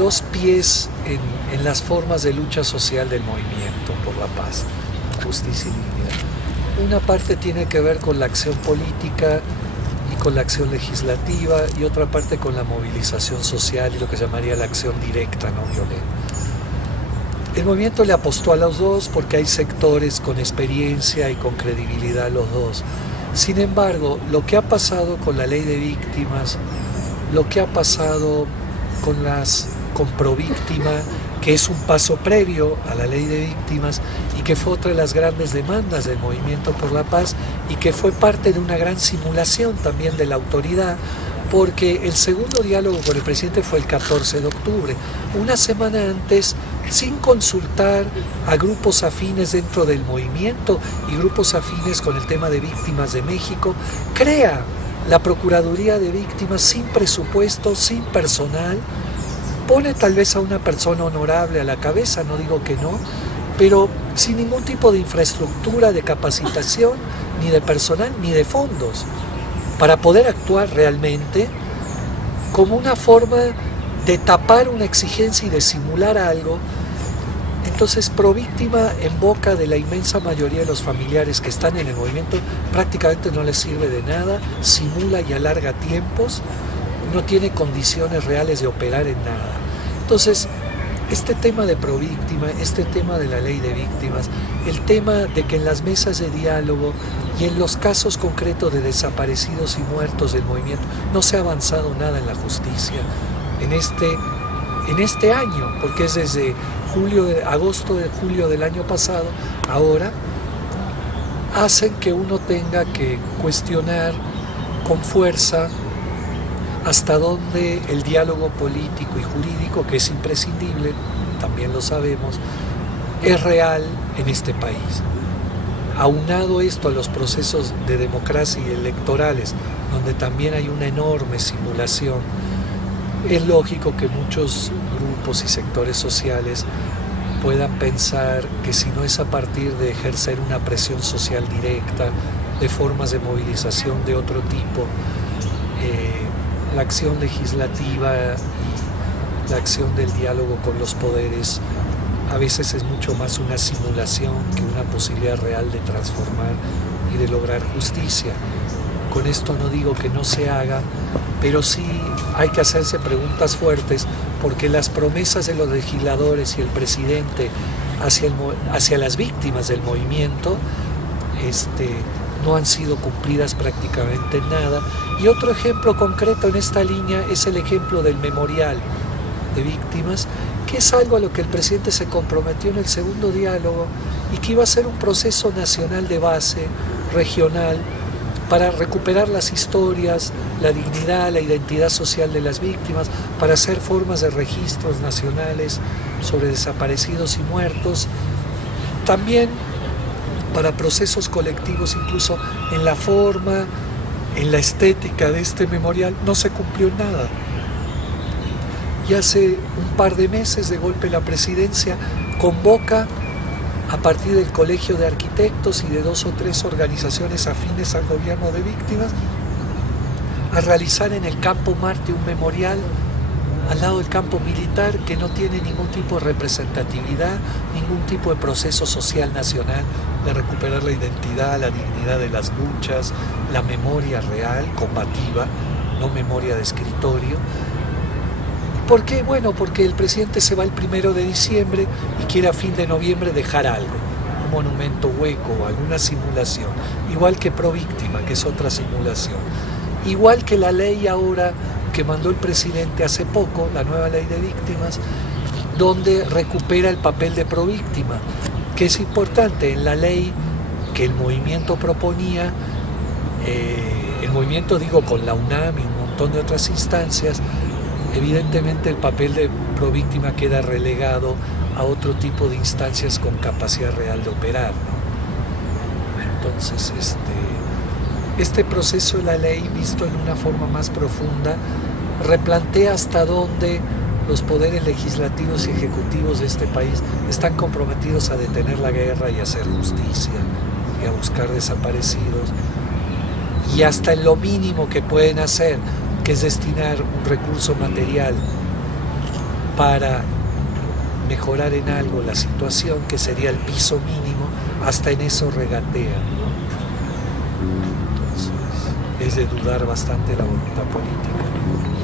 dos pies en las formas de lucha social del movimiento por la paz, justicia y dignidad. Una parte tiene que ver con la acción política y con la acción legislativa, y otra parte con la movilización social y lo que se llamaría la acción directa, no violenta. El movimiento le apostó a los dos porque hay sectores con experiencia y con credibilidad los dos. Sin embargo, lo que ha pasado con la ley de víctimas, lo que ha pasado con Províctima, que es un paso previo a la ley de víctimas y que fue otra de las grandes demandas del Movimiento por la Paz y que fue parte de una gran simulación también de la autoridad, porque el segundo diálogo con el presidente fue el 14 de octubre, una semana antes, sin consultar a grupos afines dentro del movimiento y grupos afines con el tema de víctimas de México, crea la Procuraduría de Víctimas sin presupuesto, sin personal, pone tal vez a una persona honorable a la cabeza, no digo que no, pero sin ningún tipo de infraestructura, de capacitación, ni de personal, ni de fondos, para poder actuar realmente como una forma de tapar una exigencia y de simular algo. Entonces, Províctima, en boca de la inmensa mayoría de los familiares que están en el movimiento, prácticamente no les sirve de nada, simula y alarga tiempos, no tiene condiciones reales de operar en nada. Entonces, este tema de Províctima, este tema de la ley de víctimas, el tema de que en las mesas de diálogo y en los casos concretos de desaparecidos y muertos del movimiento no se ha avanzado nada en la justicia en este año, porque es desde agosto de julio del año pasado, ahora, hacen que uno tenga que cuestionar con fuerza hasta dónde el diálogo político y jurídico, que es imprescindible, también lo sabemos, es real en este país. Aunado esto a los procesos de democracia y electorales, donde también hay una enorme simulación, es lógico que muchos grupos y sectores sociales puedan pensar que si no es a partir de ejercer una presión social directa, de formas de movilización de otro tipo, la acción legislativa y la acción del diálogo con los poderes a veces es mucho más una simulación que una posibilidad real de transformar y de lograr justicia. Con esto no digo que no se haga, pero sí hay que hacerse preguntas fuertes, porque las promesas de los legisladores y el presidente hacia las víctimas del movimiento no han sido cumplidas prácticamente en nada. Y otro ejemplo concreto en esta línea es el ejemplo del memorial de víctimas, que es algo a lo que el presidente se comprometió en el segundo diálogo y que iba a ser un proceso nacional de base, regional, para recuperar las historias, la dignidad, la identidad social de las víctimas, para hacer formas de registros nacionales sobre desaparecidos y muertos, también para procesos colectivos, incluso en la forma, en la estética de este memorial, no se cumplió nada. Y hace un par de meses, de golpe, la presidencia convoca a partir del Colegio de Arquitectos y de 2 o 3 organizaciones afines al gobierno de víctimas, a realizar en el Campo Marte un memorial al lado del campo militar que no tiene ningún tipo de representatividad, ningún tipo de proceso social nacional de recuperar la identidad, la dignidad de las luchas, la memoria real, combativa, no memoria de escritorio. ¿Por qué? Bueno, porque el presidente se va el 1 de diciembre y quiere a fin de noviembre dejar algo, un monumento hueco, alguna simulación, igual que Províctima, que es otra simulación, igual que la ley ahora que mandó el presidente hace poco, la nueva ley de víctimas, donde recupera el papel de Províctima, que es importante. En la ley que el movimiento proponía, el movimiento, digo, con la UNAM y un montón de otras instancias, evidentemente el papel de Províctima queda relegado a otro tipo de instancias con capacidad real de operar, ¿no? Entonces, este proceso de la ley, visto en una forma más profunda, replantea hasta dónde los poderes legislativos y ejecutivos de este país están comprometidos a detener la guerra y a hacer justicia y a buscar desaparecidos, y hasta en lo mínimo que pueden hacer, que es destinar un recurso material para mejorar en algo la situación, que sería el piso mínimo, hasta en eso regatean, ¿no? Entonces, es de dudar bastante la voluntad política.